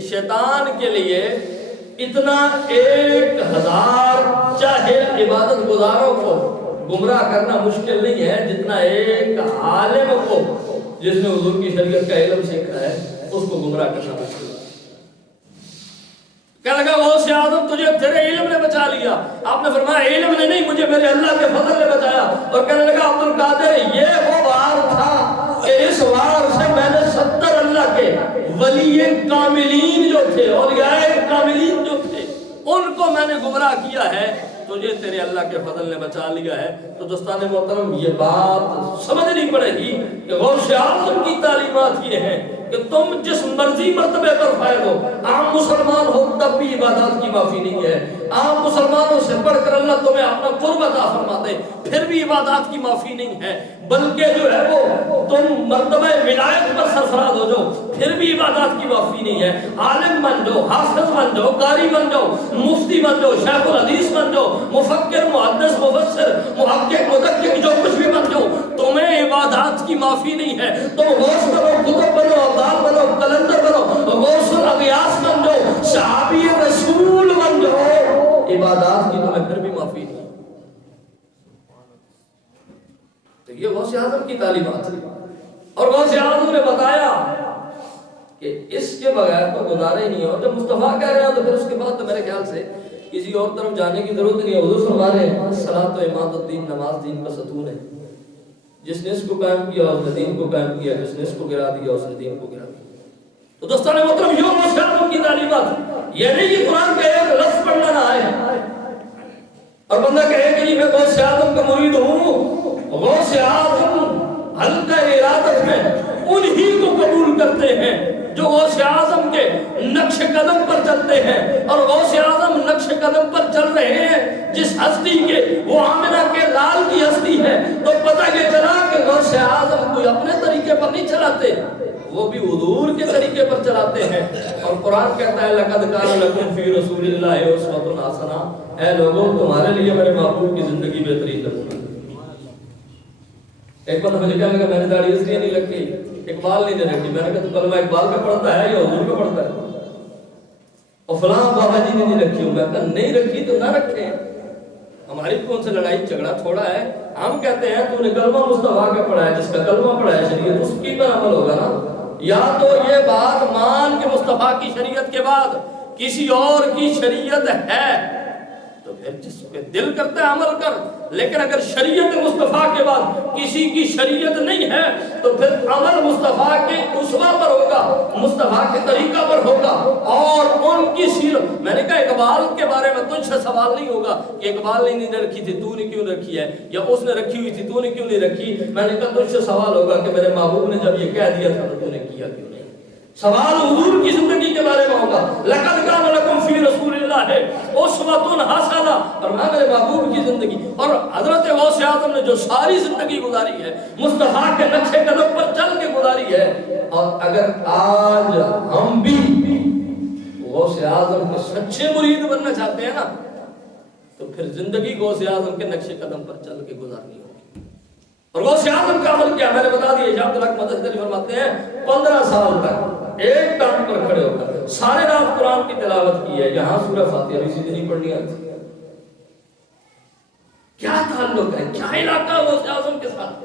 شیطان کے لیے اتنا 1000 جاہل عبادت گزاروں کو گمراہ کرنا مشکل نہیں ہے جتنا ایک عالم کو جس نے حضور کی شریعت کا علم سیکھا ہے اس کو گمراہ کرنا مشکل ہے۔ کہنے لگا غوث اعظم تجھے تیرے علم نے بچا لیا، آپ نے فرمایا علم نے نہیں، مجھے میرے اللہ کے فضل نے بچایا۔ اور کہنے لگا عبد القادر یہ وہ وار تھا کہ اس وار سے میں نے 70 اللہ کے ولی کاملین جو تھے اولیاء کاملین جو تھے ان کو میں نے گمراہ کیا ہے، تجھے تیرے اللہ کے فضل نے بچا لیا ہے۔ تو دوستان محترم یہ بات سمجھنی پڑے گی کہ غوث اعظم کی تعلیمات یہ ہیں کہ تم جس مرضی مرتبے پر فائد ہو، عام مسلمان ہو تب بھی عبادات کی معافی نہیں ہے، عام مسلمانوں سے بڑھ کر اللہ تمہیں اپنا قرب عطا فرماتے پھر بھی عبادات کی معافی نہیں ہے، بلکہ جو ہے وہ تم مرتبہ ولایت پر سرفراز ہو جاؤ پھر بھی عبادات کی معافی نہیں ہے، عالم بن جاؤ، حافظ بن جاؤ، قاری بن جاؤ، مفتی بن جاؤ، شیخ الحدیث بن جاؤ، مفکر، محدث، مفسر، محقق، مدقق، جو کچھ بھی بن جاؤ، تمہیں عبادات کی معافی نہیں ہے۔ تم غوث بنو، کتب بنو، ابدال بنو، کلندر بنو، غوث الاغیاث بن جاؤ، صحابی رسول بن جاؤ، عبادات کی تمہیں پھر بھی معافی نہیں۔ تو یہ غوث اعظم کی تعلیمات ہے، اور غوث اعظم نے بتایا کہ اس کے بغیر تو گزارا ہی نہیں ہے۔ اور جب مصطفیٰ کہہ رہے ہیں تو پھر اس کے بعد تو میرے خیال سے کسی اور طرف جانے کی ضرورت نہیں ہے۔ حضور فرما رہے ہیں صلاۃ و امامت الدین، نماز دین کا ستون ہے، جس نے اس کو قائم کیا اس نے دین کو قائم کیا، جس نے اس کو گرا دیا اس نے دین کو گرا دیا۔ تو دوستان محترم یہ غوث اعظم کی تعلیمات، یہ نہیں کہ قرآن کا ایک لفظ پڑھنا نہ آئے اور بندہ کہے کہ جی میں غوث اعظم کا مرید ہوں۔ غوث اعظم حلقہ ارادت میں انہی کو قبول کرتے ہیں جو غوث اعظم کے نقش قدم پر چلتے ہیں، اور غوث اعظم نقش قدم پر چل رہے ہیں جس ہستی کے، وہ آمنہ کے لال کی ہستی ہے۔ تو پتہ یہ چلا کہ غوث اعظم کوئی اپنے طریقے پر نہیں چلاتے، وہ بھی حضور کے طریقے پر چلاتے ہیں۔ اور قرآن کہتا ہے لَقَدْ كَانَ لَكُمْ فِي رَسُولِ اللَّهِ أُسْوَةٌ حَسَنَةٌ، اے لوگوں تمہارے لیے میرے محبوب کی زندگی بہترین نمونہ۔ ایک بار مجھے کہنے لگا میں نے داڑھی اس لیے نہیں رکھی، اقبال نہیں رکھی۔ میں نے کہا تو کلمہ اقبال پہ پڑھتا ہے یا حضور پہ پڑھتا ہے؟ اور فلاں بابا جی نے نہیں رکھی ہوں۔ میں کہا نہیں رکھی تو نہ رکھیں، ہماری کون سے لڑائی جھگڑا تھوڑا ہے۔ ہم کہتے ہیں تو نے کلمہ مصطفیٰ کا پڑھا ہے، جس کا کلمہ پڑھا ہے شریعت اس کی پر عمل ہوگا نا۔ یا تو یہ بات مان کہ مصطفیٰ کی شریعت کے بعد کسی اور کی شریعت ہے تو پھر جس پہ دل کرتا ہے عمل کر، لیکن اگر شریعت مصطفیٰ کے بعد کسی کی شریعت نہیں ہے تو پھر عمل مصطفیٰ کے اسوہ پر ہوگا، مصطفیٰ کے طریقہ پر ہوگا اور ان کی سیرت۔ میں نے کہا اقبال کے بارے میں تجھ سے سوال نہیں ہوگا کہ اقبال نے نہیں رکھی تھی تو نے کیوں رکھی ہے، یا اس نے رکھی ہوئی تھی تو نے کیوں نہیں رکھی۔ میں نے کہا تجھ سے سوال ہوگا کہ میرے محبوب نے جب یہ کہہ دیا تھا تو نے کیا کیوں نہیں۔ سوال حضور کی زندگی کے بارے میں ہوگا، لَقَدْ كَانَ لَكُمْ فِي رَسُولِ اللَّهِ أُسْوَةٌ حَسَنَةٌ، اور میں میرے محبوب کی زندگی۔ اور حضرت غوث اعظم نے جو ساری زندگی گزاری ہے مصطفیٰ کے نقش قدم پر چل کے گزاری ہے، اور اگر آج ہم بھی غوث اعظم کے سچے مرید بننا چاہتے ہیں نا تو پھر زندگی غوث اعظم کے نقش قدم پر چل کے گزارنی ہوگی۔ اور غوث اعظم کا عمل کیا میں نے بتا دیا۔ شاہ عبدالحق مدثری فرماتے ہیں 15 سال تک ایک ٹانگ پر کھڑے ہو کر سارے رات قرآن کی تلاوت کی ہے، یہاں سورہ فاتحہ بھی سیدھی نہیں پڑھنی آتی۔ کیا تعلق ہے، کیا علاقہ غوث اعظم کے ساتھ؟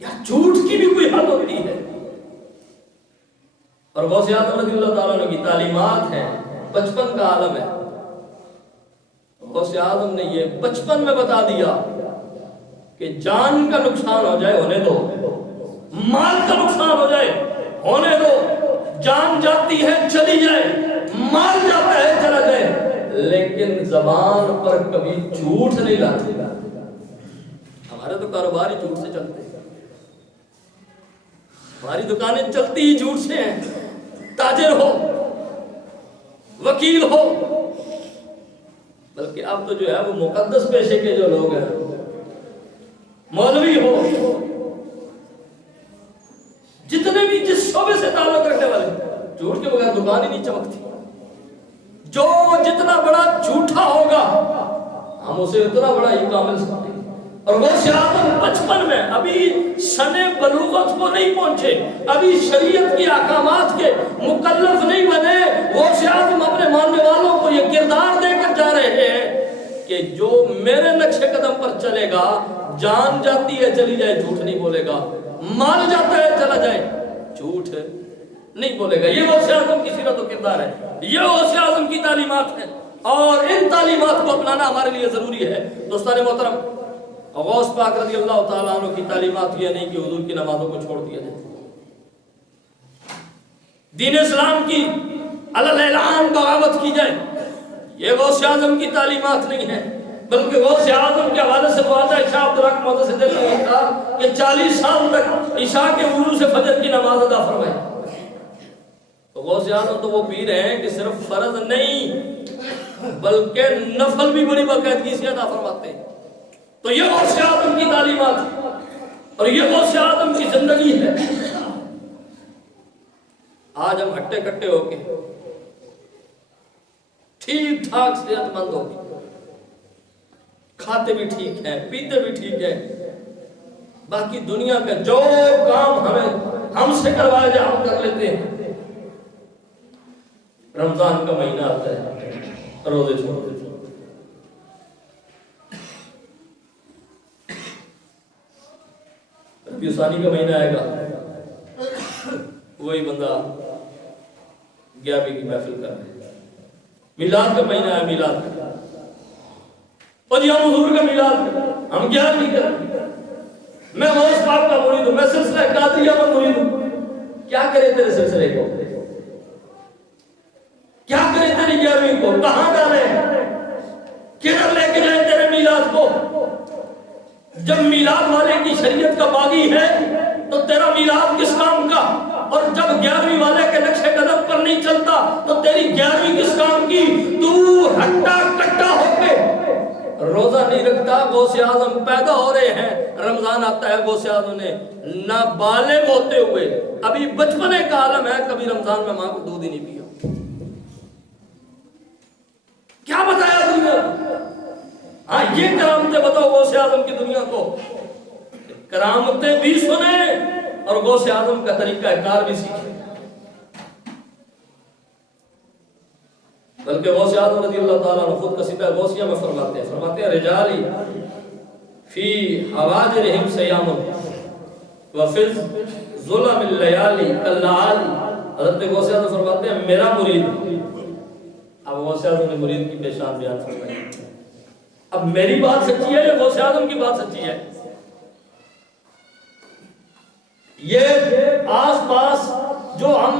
یا جھوٹ کی بھی کوئی حد ہوتی ہے؟ اور غوث اعظم رضی اللہ تعالیٰ عنہ کی تعلیمات ہیں، 55 کا عالم ہے۔ غوث اعظم نے یہ 55 میں بتا دیا کہ جان کا نقصان ہو جائے ہونے دو، مال کا نقصان ہو جائے ہونے دو، جان جاتی ہے چلی جائے، مال جاتا ہے چلا جائے، لیکن زبان پر کبھی جھوٹ نہیں لاتے۔ ہمارے تو کاروبار ہی جھوٹ سے چلتے ہیں، ہماری دکانیں چلتی ہی جھوٹ سے ہیں۔ تاجر ہو، وکیل ہو، بلکہ اب تو جو ہے وہ مقدس پیشے کے جو لوگ ہیں، مولوی ہو، جتنے بھی جس شعبے سے تعلق رکھنے والے، جھوٹ کے بغیر دکان ہی نہیں چمکتی۔ جو جتنا بڑا جھوٹا ہوگا ہم اسے اتنا بڑا ہی کامل سمجھیں گے، اور غوث اعظم بچپن میں ابھی سن بلوغت کو نہیں پہنچے، ابھی شریعت کی احکامات کے مکلف نہیں بنے، غوث اعظم اپنے ماننے والوں کو یہ کردار دے کر جا رہے ہیں کہ جو میرے نقش قدم پر چلے گا، جان جاتی ہے چلی جائے جھوٹ نہیں بولے گا، مال جاتا ہے چلا جائے جھوٹ نہیں بولے گا۔ یہ غوث اعظم کی سیرت و کردار ہے، یہ غوث اعظم کی تعلیمات ہیں، اور ان تعلیمات کو اپنانا ہمارے لیے ضروری ہے۔ دوستان محترم، غوث پاک رضی اللہ تعالیٰ عنہ کی تعلیمات یہ نہیں کہ حضور کی نمازوں کو چھوڑ دیا جائے، دین اسلام کی علی اعلان بغاوت کی جائے، یہ غوث اعظم کی تعلیمات نہیں ہے، بلکہ غوث اعظم کے حوالے سے بات ہے شاہ عبد الحق محدث دہلوی نے کہا کہ 40 سال تک عشاء کے وضو سے فجر کی نماز ادا فرمائی۔ تو غوث اعظم تو وہ پیر ہیں کہ صرف فرض نہیں بلکہ نفل بھی بڑی باقاعدگی سے ادا فرماتے ہیں۔ تو یہ غوث اعظم کی تعلیمات اور یہ غوث اعظم کی زندگی ہے۔ آج ہم ہٹے کٹے ہو کے ٹھیک ٹھاک صحت مند ہو کے کھاتے بھی ٹھیک ہے، پیتے بھی ٹھیک ہے، باقی دنیا کا جو کام ہم سے کروایا جائے ہم کر لیتے ہیں۔ رمضان کا مہینہ آتا ہے، روزے چھوڑ دیتے ہیں۔ ربیع ثانی کا مہینہ آئے گا، وہی بندہ 11ویں کی محفل کر رہے ہیں۔ میلاد کا مہینہ ہے، میلاد کا اور جی ہم حضور کا میلاد ہم 11ویں کر رہے ہیں۔ میں غوث پاک کا مرید ہوں، میں سلسلہ قادریہ کا مرید ہوں۔ کیا کرے تیرے سلسلے کو؟ کیا کرے تیری 11ویں کو؟ کہاں ڈالے؟ کدھر لے کے جائیں تیرے میلاد کو؟ جب میلاد والے کی شریعت کا باغی ہے تو تیرا میلاد کس کام کا؟ اور جب 11ویں والے کے نقش قدم پر نہیں چلتا تو تیری 11ویں کس کام کی؟ تو ہٹا کٹا ہو کے روزہ نہیں رکھتا۔ غوث اعظم پیدا ہو رہے ہیں، رمضان آتا ہے، غوث اعظم نے نابالغ ہوتے ہوئے ابھی بچپنے کا عالم ہے، کبھی رمضان میں ماں کو دودھ ہی نہیں پیا۔ کیا بتایا دنیا کو؟ ہاں یہ کرامتیں بتاؤ غوث اعظم کی دنیا کو، کرامتیں بھی سنیں اور غوث اعظم کا طریقہ کار بھی سیکھیں۔ بلکہ غوث اعظم رضی اللہ تعالیٰ عنہ خود قصیدہ غوثیہ میں فرماتے ہیں رجالی فی حواجرہم سیام وفی ظلم اللیالی کاللعالی۔ حضرت غوث اعظم فرماتے ہیں میرا مرید، اب غوث اعظم نے مرید کی پیشان بیان فرمائی۔ اب میری بات سچی ہے یا غوث اعظم کی بات سچی ہے؟ یہ آس پاس جو ہم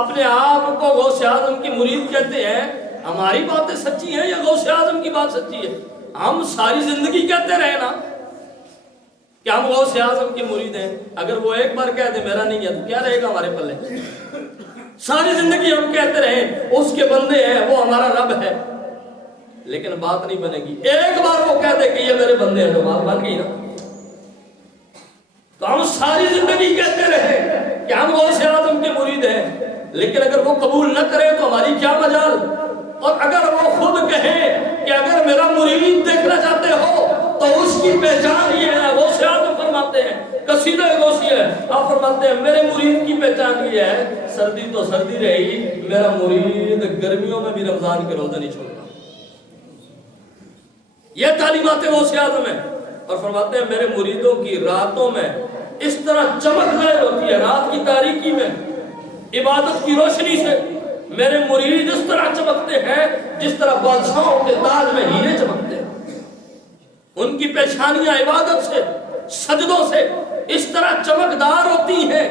اپنے آپ کو غوث اعظم کی مرید کہتے ہیں، ہماری باتیں سچی ہیں یا غوث اعظم کی بات سچی ہے؟ ہم ساری زندگی کہتے رہے نا کہ ہم غوث اعظم کی مرید ہیں، اگر وہ ایک بار کہہ دے میرا نہیں ہے تو کیا رہے گا ہمارے پلے؟ ساری زندگی ہم کہتے رہے اس کے بندے ہیں، وہ ہمارا رب ہے، لیکن بات نہیں بنے گی۔ ایک بار وہ کہہ دے کہ یہ میرے بندے ہیں تو بات بن گئی نا۔ تو ہم ساری زندگی کہتے رہے کہ ہم غوث اعظم کے مرید ہیں، لیکن اگر وہ قبول نہ کرے تو ہماری کیا مجال؟ اور اگر وہ خود کہے کہ اگر میرا مرید دیکھنا چاہتے ہو تو اس کی پہچان یہ ہے، غوث اعظم فرماتے ہیں قصیدہ غوثیہ ہے، آپ فرماتے ہیں میرے مرید کی پہچان یہ ہے، سردی تو سردی رہی میرا مرید گرمیوں میں بھی رمضان کے روزے نہیں چھوڑتا۔ یہ تعلیمات غوث اعظم ہیں، اور فرماتے ہیں میرے مریدوں کی راتوں میں اس طرح چمک ظاہر ہوتی ہے، رات کی تاریکی میں عبادت کی روشنی سے میرے مرید اس طرح چمکتے ہیں جس طرح بادشاہوں کے تاج میں ہیرے چمکتے ہیں۔ ان کی پیشانیاں عبادت سے، سجدوں سے اس طرح چمکدار ہوتی ہیں۔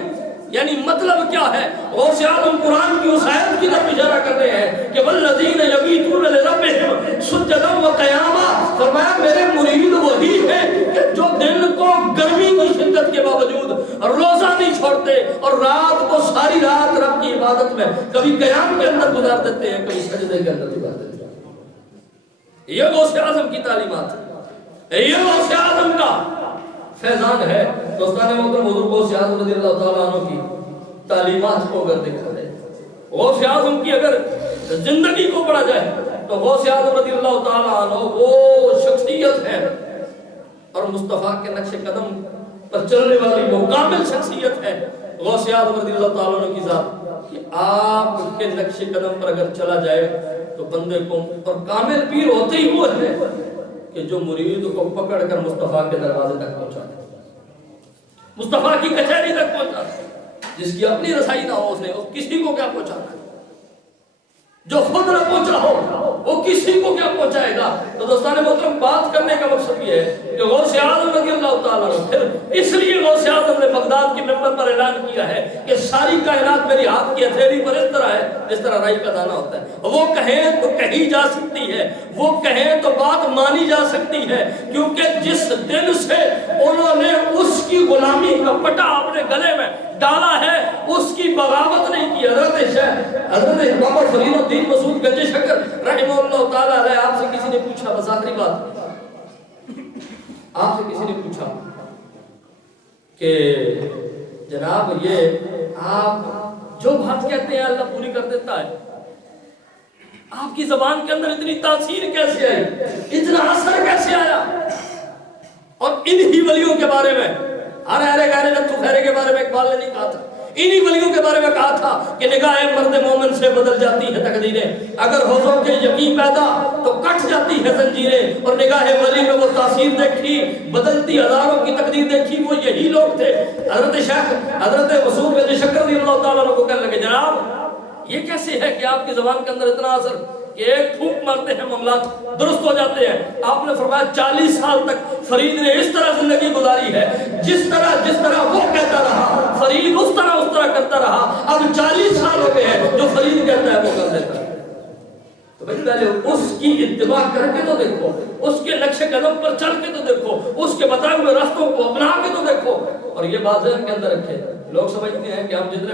یعنی مطلب کیا ہے؟ غوث اعظم قرآن کی اس آیت کی طرف اشارہ کر رہے ہیں کہ والذین یبیتون لربہم سجدا وقیاما۔ فرمایا میرے مرید وہی ہیں کہ جو دن کو گرمی کی شدت کے باوجود روزہ نہیں چھوڑتے اور رات کو ساری رات رب کی عبادت میں کبھی قیام کے اندر گزار دیتے ہیں، کبھی سجدے کے اندر گزار دیتے ہیں۔ یہ غوث اعظم کی تعلیمات ہے، یہ غوث اعظم کا فیضان ہے۔ دوستان محترم، حضور غوث اعظم رضی اللہ تعالیٰ عنہ کی تعلیمات کو اگر دیکھا جائے، غوث اعظم کی اگر زندگی کو پڑھا جائے تو غوث اعظم رضی اللہ تعالیٰ عنہ وہ شخصیت ہے اور مصطفیٰ کے نقش قدم پر چلنے والی وہ کامل شخصیت ہے غوث اعظم رضی اللہ تعالیٰ عنہ کی ذات کہ آپ کے نقش قدم پر اگر چلا جائے تو بندے کو، اور کامل پیر ہوتے ہی وہ ہے کہ جو مرید کو پکڑ کر مصطفیٰ کے دروازے تک پہنچا دے، مصطفیٰ کی کچہری تک پہنچا دے۔ جس کی اپنی رسائی نہ ہو اس نے کسی کو کیا پہنچانا ہے؟ جو خود نہ پہنچا ہو وہ کسی کو کیا پہنچائے گا؟ تو دوستان محترم، بات کرنے کا مقصد یہ ہے کہ غوث اعظم رضی اللہ تعالیٰ عنہ، پھر اس لیے غوث اعظم نے بغداد کے منبر پر اعلان کیا ہے کہ ساری کائنات میری ہاتھ کی ہتھیلی پر اس طرح ہے جس طرح رائی کا دانہ ہوتا ہے، وہ کہیں تو کہی جا سکتی ہے، وہ کہیں تو بات مانی جا سکتی ہے، کیونکہ جس دن سے انہوں نے اس کی غلامی کا پٹا اپنے گلے میں ڈالا ہے اس کی بغاوت نہیں کی۔ حضرت بابا فرید الدین مسعود گنج شکر رحمہ اللہ تعالیٰ علیہ، آپ سے کسی نے پوچھا، بس آخری بات، آپ سے کسی نے پوچھا کہ جناب یہ آپ جو بات کہتے ہیں اللہ پوری کر دیتا ہے، آپ کی زبان کے اندر اتنی تاثیر کیسے آئی، اتنا اثر کیسے آیا؟ اور انہی ولیوں کے بارے میں، ارے گارے نتھو خیرے کے بارے میں اقبال نے نہیں کہا تھا، انہی ولیوں کے بارے میں کہا تھا کہ نگاہ مرد مومن سے بدل جاتی ہے تقدیریں، اگر حضور کے یقین پیدا تو کٹ جاتی ہے زنجیریں، اور نگاہ ولی میں وہ تاثیر دیکھی، بدلتی ہزاروں کی تقدیر دیکھی، وہ یہی لوگ تھے۔ حضرت شیخ حضرت مسعود گنج شکر رضی اللہ تعالیٰ عنہ کو کہنے لگے جناب یہ کیسے ہے کہ آپ کی زبان کے اندر اتنا اثر کہ ایک پھونک مارتے ہیں معاملات درست ہو جاتے ہیں؟ آپ نے فرمایا 40 سال تک فرید نے اس طرح زندگی گزاری ہے، جس طرح وہ کہتا رہا فرید اس طرح کرتا رہا، اب 40 سال ہو گئے ہیں جو فرید کہتا ہے وہ کر دیتا ہے۔ تو بھائی پہلے اس کی اتباع کر کے تو دیکھو، اس کے نقش قدم پر چل کے تو دیکھو، اس کے بتائے ہوئے راستوں کو اپنا کے تو دیکھو، اور یہ بات ذہن کے اندر رکھے۔ لوگ سمجھتے ہیں کہ ہم جتنے